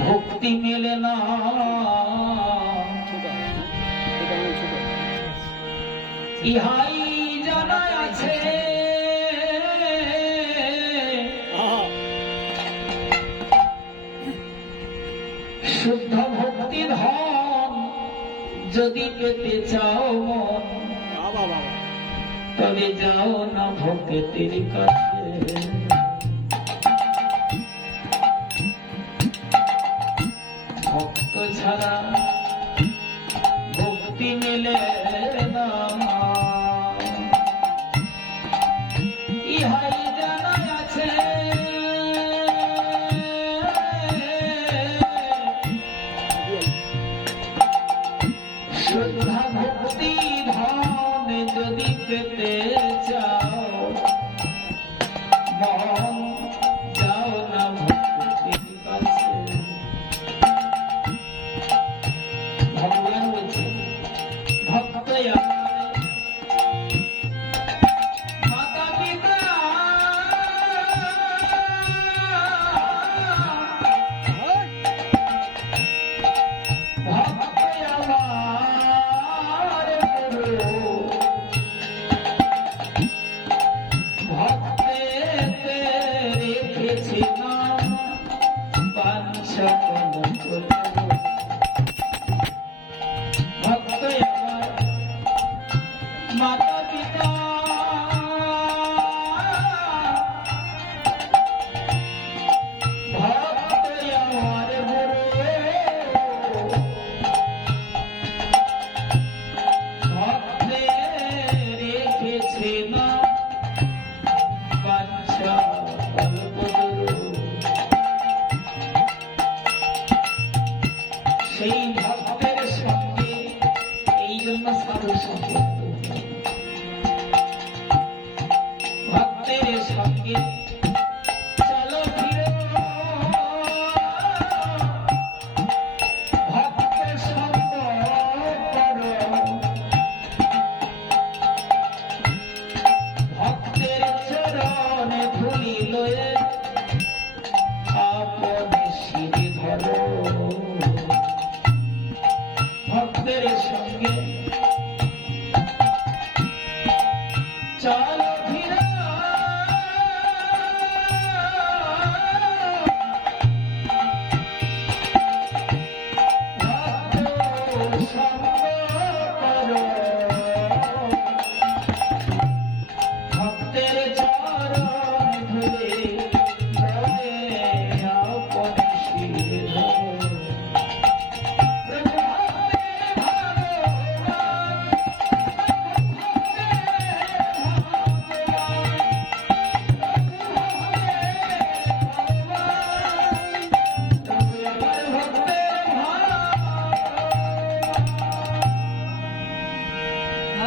ভক্তি মেলে না ইহাই জানা আছে শুদ্ধ ভক্তি ধন যদি পেতে চাও মন তবে যাও না ভক্তের কাছে ভক্ত ছাড়া ভক্তি মেলে না ইহাই জানা আছে শুদ্ধ ভক্তি ধন যদি পেতে চাও মন যাও না ভক্তির কাছে ভগবান বলছে ভক্ত মাতা পিতা ভক্তেতে রেখেছি নাম বাঞ্ছা